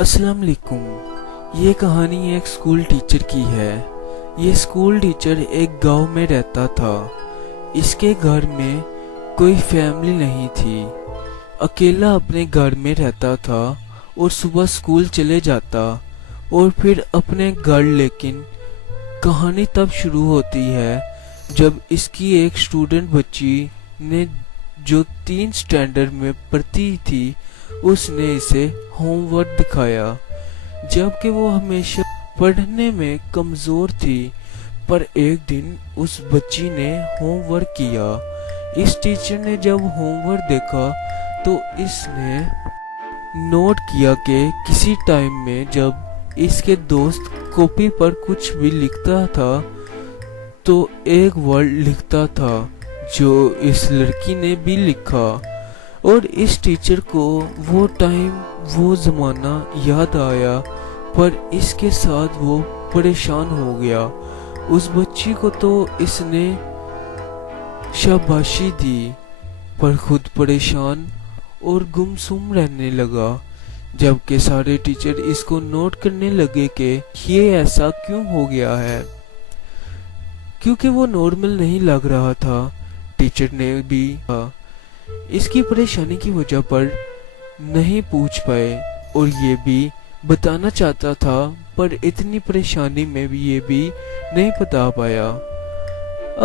अस्सलाम वालेकुम। ये कहानी एक स्कूल टीचर की है। ये स्कूल टीचर एक गांव में रहता था। इसके घर में कोई फैमिली नहीं थी। अकेला अपने घर में रहता था और सुबह स्कूल चले जाता और फिर अपने घर। लेकिन कहानी तब शुरू होती है जब इसकी एक स्टूडेंट बच्ची ने, जो 3 स्टैंडर्ड में पढ़ती थी, उसने इसे होमवर्क दिखाया। जबकि वो हमेशा पढ़ने में कमजोर थी, पर एक दिन उस बच्ची ने होमवर्क किया। इस टीचर ने जब होमवर्क देखा तो इसने नोट किया कि किसी टाइम में जब इसके दोस्त कॉपी पर कुछ भी लिखता था तो एक वर्ड लिखता था जो इस लड़की ने भी लिखा। और इस टीचर को वो टाइम, वो ज़माना याद आया, पर इसके साथ वो परेशान हो गया। उस बच्ची को तो इसने शाबाशी दी, पर खुद परेशान और गुमसुम रहने लगा। जबकि सारे टीचर इसको नोट करने लगे कि ये ऐसा क्यों हो गया है, क्योंकि वो नॉर्मल नहीं लग रहा था। टीचर ने भी इसकी परेशानी की वजह पर नहीं पूछ पाए और ये भी बताना चाहता था, पर इतनी परेशानी में भी ये भी नहीं बता पाया।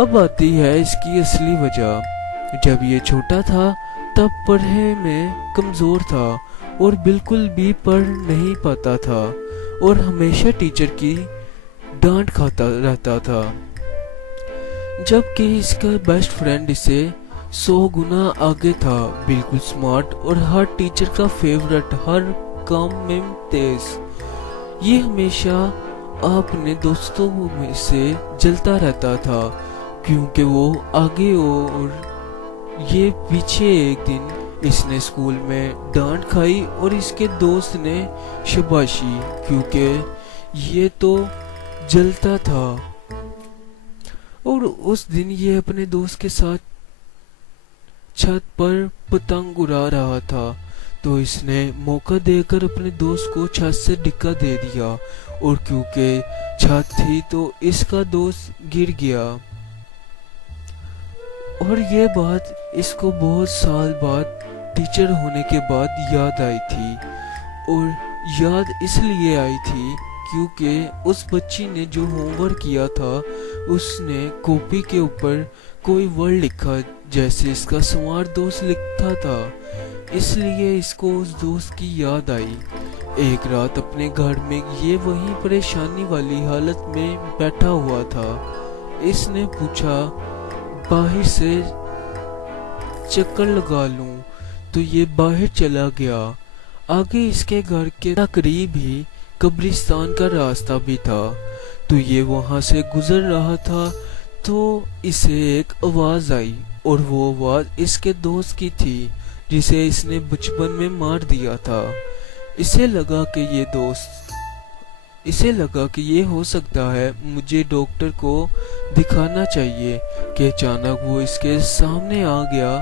अब आती है इसकी असली वजह। जब ये छोटा था तब पढ़ने में कमजोर था और बिल्कुल भी पढ़ नहीं पाता था और हमेशा टीचर की डांट खाता रहता था। जबकि इसका बेस्ट फ्रेंड इसे 100 गुना आगे था, बिल्कुल स्मार्ट और हर टीचर का फेवरेट, हर काम में तेज। ये हमेशा अपने दोस्तों में से जलता रहता था क्योंकि वो आगे और ये पीछे। एक दिन इसने स्कूल में डांट खाई और इसके दोस्त ने शाबाशी, क्योंकि ये तो जलता था। और उस दिन ये अपने दोस्त के साथ छत पर पतंग उड़ा रहा था, तो इसने मौका देकर अपने दोस्त को छत से डिक्का दे दिया और क्योंकि छत थी तो इसका दोस्त गिर गया। और ये बात इसको बहुत साल बाद, टीचर होने के बाद याद आई थी। और याद इसलिए आई थी क्योंकि उस बच्ची ने जो होमवर्क किया था उसने कॉपी के ऊपर कोई वर्ड लिखा जैसे इसका स्मार्ट दोस्त लिखता था। इसलिए इसको उस दोस्त की याद आई। एक रात अपने घर में ये वही परेशानी वाली हालत में बैठा हुआ था। इसने पूछा बाहर से चक्कर लगा लूं, तो ये बाहर चला गया। आगे इसके घर के करीब ही कब्रिस्तान का रास्ता भी था, तो ये वहां से गुजर रहा था तो इसे एक आवाज आई और वो आवाज इसके दोस्त की थी जिसे इसने बचपन में मार दिया था। इसे लगा कि ये हो सकता है, मुझे डॉक्टर को दिखाना चाहिए। कि अचानक वो इसके सामने आ गया,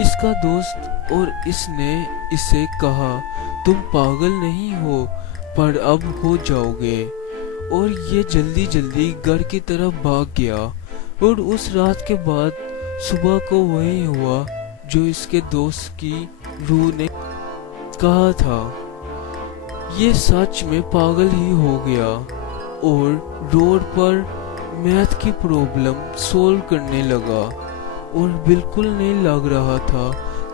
इसका दोस्त, और इसने इसे कहा तुम पागल नहीं हो, पर अब हो जाओगे। और ये जल्दी जल्दी घर की तरफ भाग गया। और उस रात के बाद सुबह को वही हुआ जो इसके दोस्त की रूह ने कहा था। ये सच में पागल ही हो गया और रोड पर मैथ की प्रॉब्लम सोल्व करने लगा। और बिल्कुल नहीं लग रहा था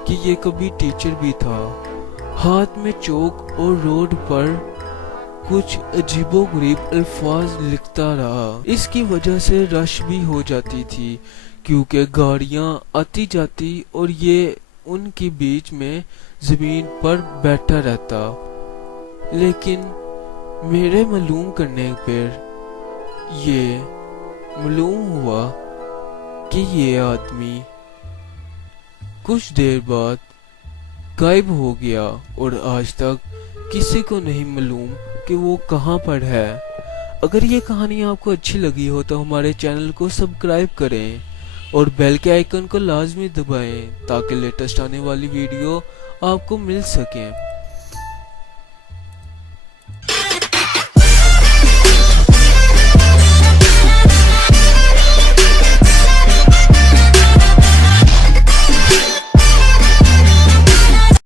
कि ये कभी टीचर भी था। हाथ में चौक और रोड पर कुछ अजीबोगरीब अल्फाज लिखता रहा। इसकी वजह से रश भी हो जाती थी क्योंकि गाड़ियां आती जाती और ये उनके बीच में जमीन पर बैठा रहता। लेकिन मेरे मालूम करने पर ये मालूम हुआ कि ये आदमी कुछ देर बाद गायब हो गया और आज तक किसी को नहीं मालूम कि वो कहाँ पर है। अगर ये कहानी आपको अच्छी लगी हो तो हमारे चैनल को सब्सक्राइब करें और बेल के आइकन को लाजमी दबाएं ताकि लेटेस्ट आने वाली वीडियो आपको मिल सके।